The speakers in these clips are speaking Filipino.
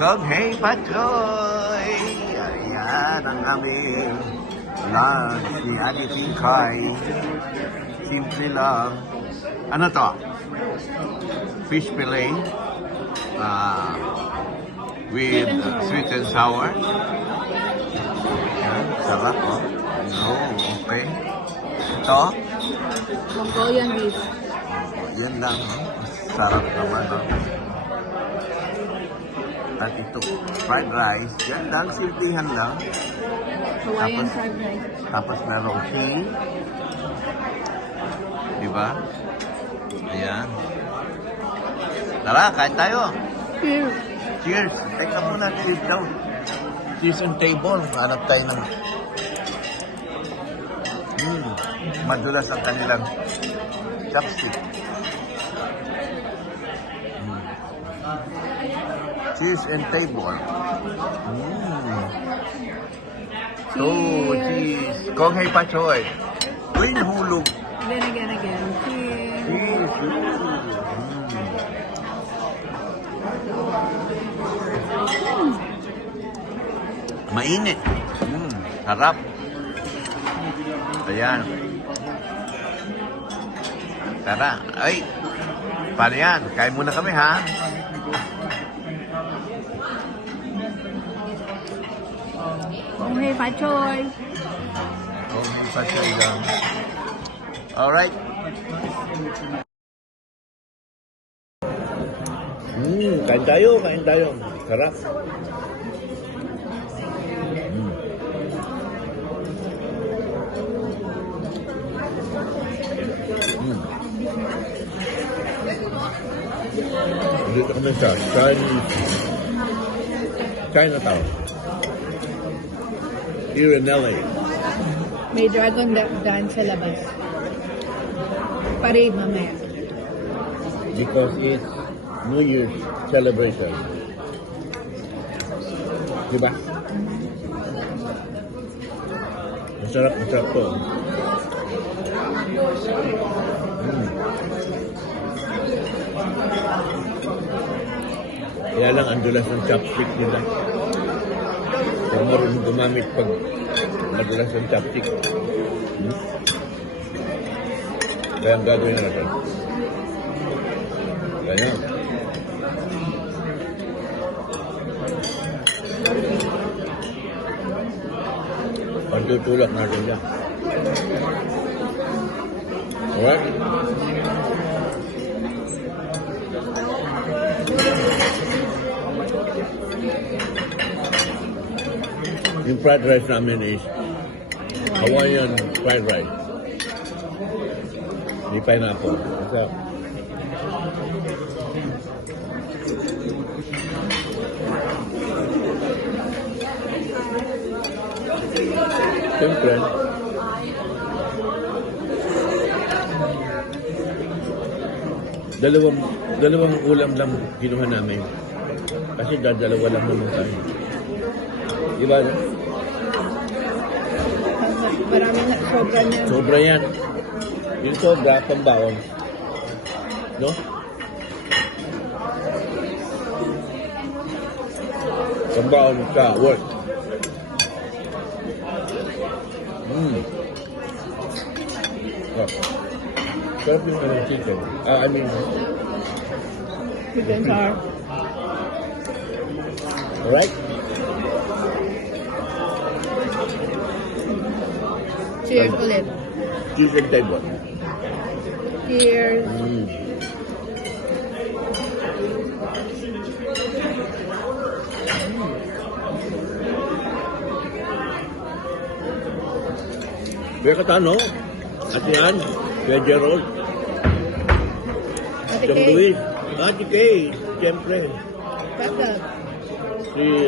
Kong Hey Pachoy! Ayan ang aming lunch ni Ate Tingkay. Simple lang. Ano to? Fish fillet with sweet and sour. Ayan, sarap oh. No, okay. Ito? Mongolian beef. Yan lang. Oh. Sarap naman oh. At ito, fried rice. Yan lang, siltihan lang. Hawaiian fried rice. Tapos merong tea. Diba? Ayan. Tara, kain tayo. Cheers. Cheers. Teka muna, sit down. Cheers and table. Hanap tayo ng... madulas ang kanilang chopstick. Cheers and table. So, cheese. Kong Hey Pachoy. Uy, nahulog. Again. Cheers. Cheese. Mainit. Harap. Ayan. Tara. Ay. Paano yan? Kain muna kami, ha? Kong Hey Pachoy. Kong Hey Pachoy lang. Alright. Kain tayo. Sarap. Dito kami sa Chinatown. Here in LA. May dragon dance sa labas. Parade mamaya. Because it's New Year's celebration. Diba? Masarap to. Kaya lang ang dulas ng chopstick nila. Kung marunong gumamit pag madulas ng chopstick. Kaya ang gagawin natin. Kaya pagtutulak natin yan. Alright? Yung fried rice namin is Hawaiian fried rice. May pineapple. Masarap. Siyempre, dalawang ulam lang kinuha namin. Kasi dalawa lang naman tayo. Diba? Marami na, sobra niya. Sobra yan. Yung sobra, pambawang. No? Pambawang sa work. Sarap yung chicken. Chicken sour. Alright? Cheers ulit. Cheese and table. Cheers. Kuya Katano, at yan, Kuya Gerald, Ate John Kay. Luis, Ate Kay, siyempre, Pata. si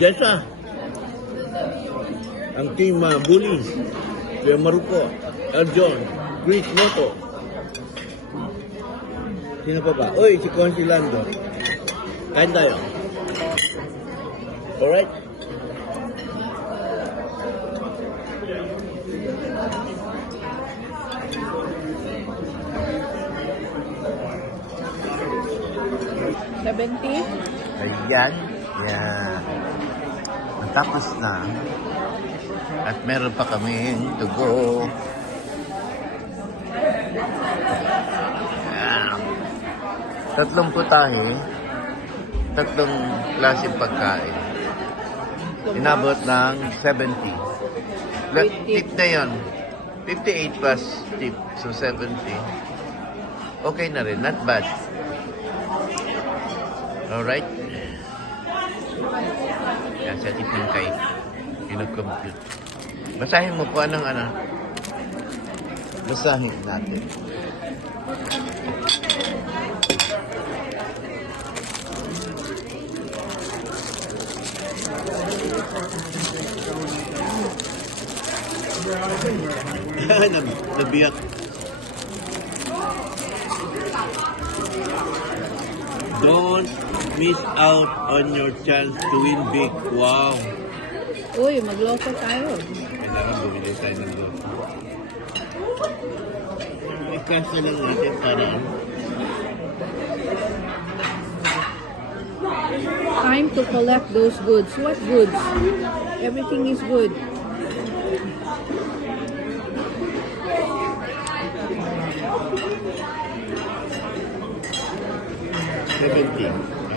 Jessa, ang team Bully, Kuya Maruco, John, Chris Noto. Sino pa ba? Uy, si Consilando. Kain tayo. Alright? $70. Ayan. Yan. Natapos na. At meron pa kaming to go. Ayan. Tatlong putahe. Tatlong klaseng pagkain. Inabot ng 70. Tip na yun. 58 plus tip. So 70. Okay na rin. Not bad. Alright. Yan sa tip ng kay compute. Basahin mo po anong ano. Basahin natin. Nabiyak. Don't miss out on your chance to win big. Wow. Uy, magloko tayo. Kailangan bumili tayo ng loto. I-cash na lang natin para Time to collect those goods. What goods? Everything is good.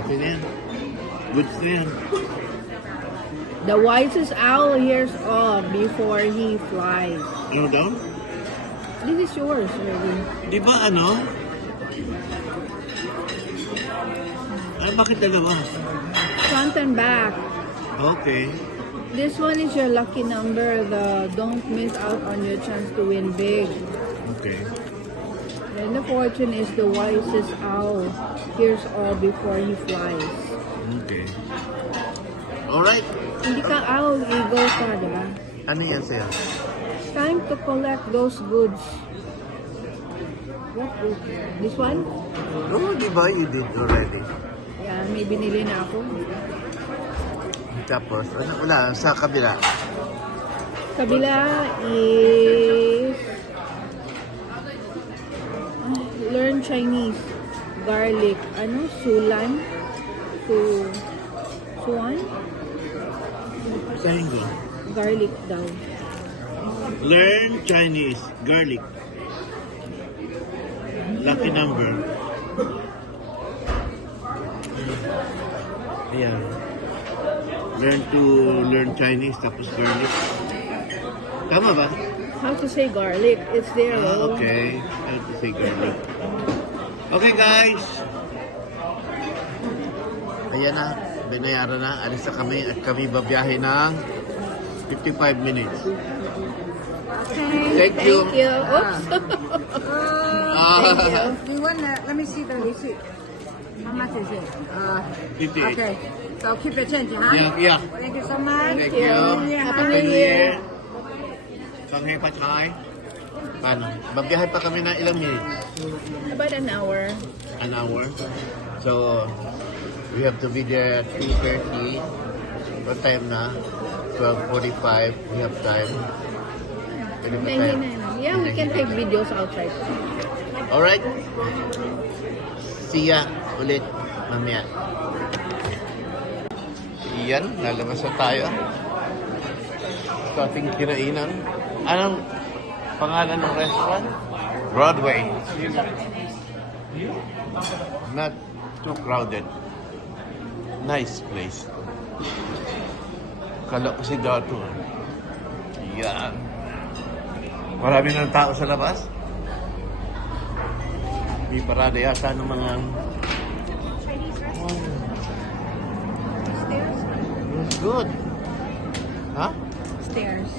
Ito na yan. Goods na yan. The wisest owl hears all before he flies. Ano daw? This is yours, really. Di ba ano? Ay, bakit dalawa? Front and back. Okay. This one is your lucky number. The don't miss out on your chance to win big. Okay. And the fortune is the wisest owl hears all before he flies. Okay. Alright. Hindi ka owl, eagle ka, di ba? Ano yan sa'yo? Time to collect those goods. What goods? This one? No, di ba? You did already. Yeah, may binili na ako. Tapos, ano wala? Sa kabila. Kabila is learn Chinese. Garlic. Ano? Sulan? Suan? Saan ko? Garlic daw. Learn Chinese. Garlic. Lucky number. Ayan. Learn Chinese tapos garlic. Tama ba? How to say garlic? It's there. Ah, Oh. okay. How to say garlic. Okay, guys. Ayan na. Binayaran na. Alis na kami at kami babiyahe ng 55 minutes. Thank you. Thank you. Oops. Thank you. Do you want that? Let me see the receipt. How much is it? 58. Okay. So keep it changing, huh? Yeah. Thank you so much. Thank you. Happy New Year. Kanghay pa chay. Paano? Babiyahe pa kami na ilang minutes? About an hour. An hour. So, we have to be there at 2:30. What time na? 12:45. We have time. Pwede ba tayo? Yeah, we can take videos outside. Alright. See ya ulit mamaya. Iyan, lalabas na tayo. Sa ating kinainan. Anong pangalan ng restaurant? Broadway. Not too crowded. Nice place. Kala ko si Dato. Yan. Marami ng tao sa labas. May parada yata ng mga... It's good. Ha? Stairs.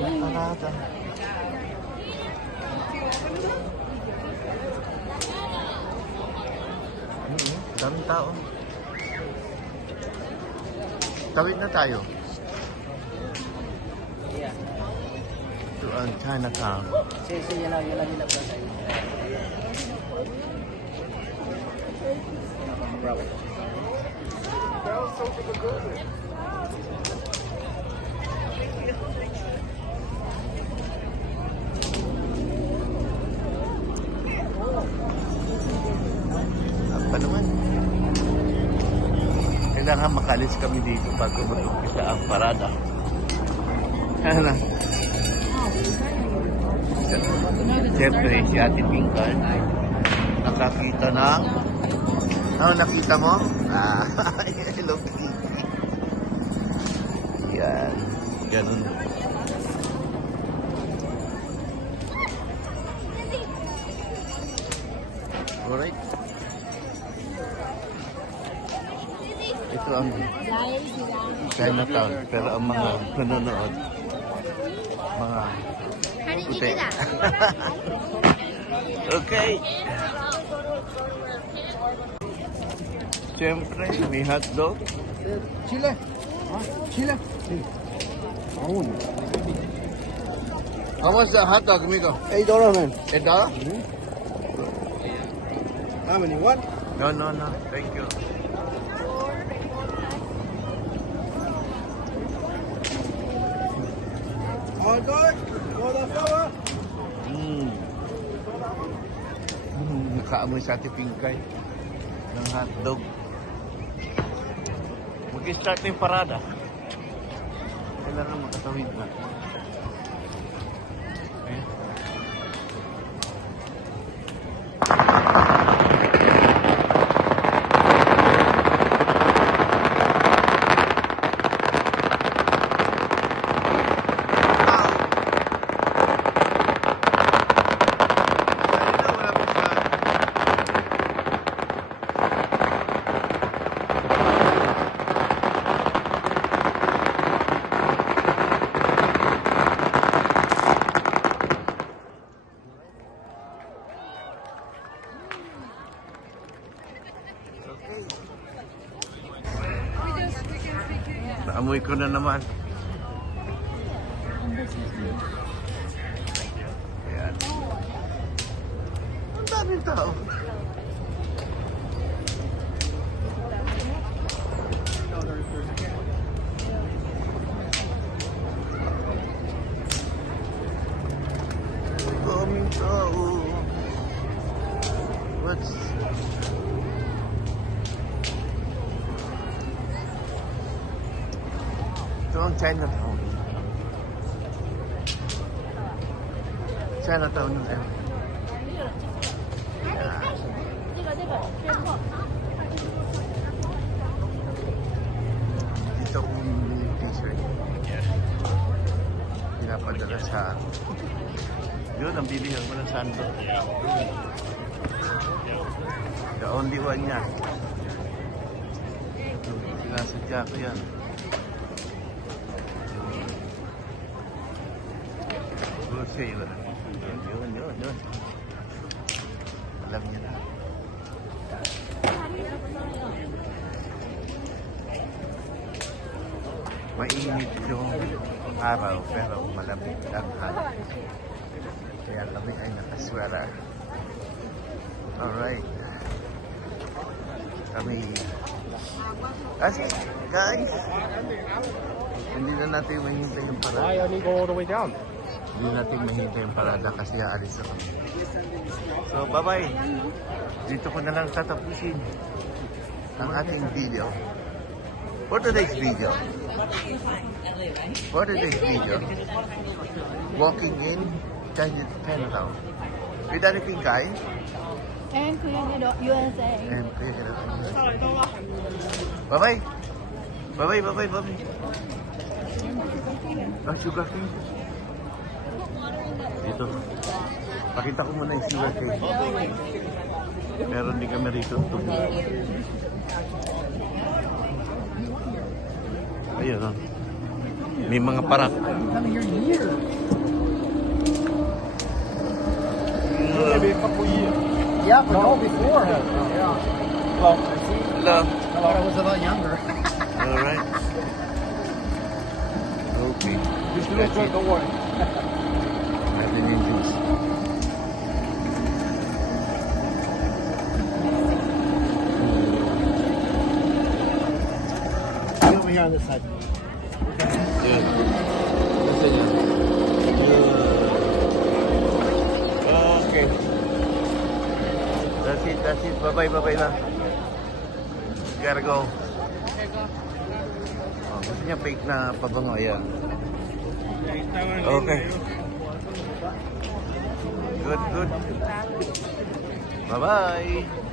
May parada. Daming tao. Tawid na tayo. To Chinatown. kailangan makalis kami dito bago mag-umpisa ang parada. Ano? Siyempre, si Ate Pinkan nakakita ng... Ano nakita mo? Ah, Hello Kitty. Yan. Ganun. Alright. Ito ang Chinatown. Pero ang mga nanonood, mga puti. Okay. Siyempre, may hotdog. Chile. Chile. How much the hot dog, amigo? $8, man. $8? How many? One? No, no, no. Thank you. All good? Cauliflower? Nakaamoy sa Ate Pinkay ng hotdog. Mag-start na yung parada. Kailangan makatawid na. Okay. Naamoy ko na naman. Ayan. Ang daming tao. Daming tao. What's... Ito ang Chinatown. Chinatown ng M. Dito ko bumili ng t-shirt. Pinapadala sa... Yun, ang bilihan ko ng sando. The only one niya. Sinasadya ko yan. Wholesaler. Yun. Alam niya na. Mainit yung araw pero malamig ang hangin. Kaya kami ay nakaswara. Alright. Kami... Guys! Hindi na natin mahintay yung parada. I only go all the way down. Hindi natin mahintay yung parada kasi aalis na kami. So, bye-bye. Dito ko na lang tatapusin ang ating video. For today's video, walking in Chinatown. With Ate Pinkay. And Kuya Guido, USA. And Kuya Guido. Bye-bye. Bye-bye. Ah, sugar cane. Dito. Pakita ko muna yung sugar cane. Meron din kami rito. Ayun, oh. May mga parak. Maybe a couple years. Yeah, but no, before. Yeah. Well, Hello. I was a lot younger. Alright. Okay. Just look good, don't worry. Natin yung juice. Over here on this side. Yun. Gusto niya. Okay. That's it. Bye-bye na. Gotta go. Oh, gusto niya fake na pabango. Ayan. Okay. Good, good. Bye-bye.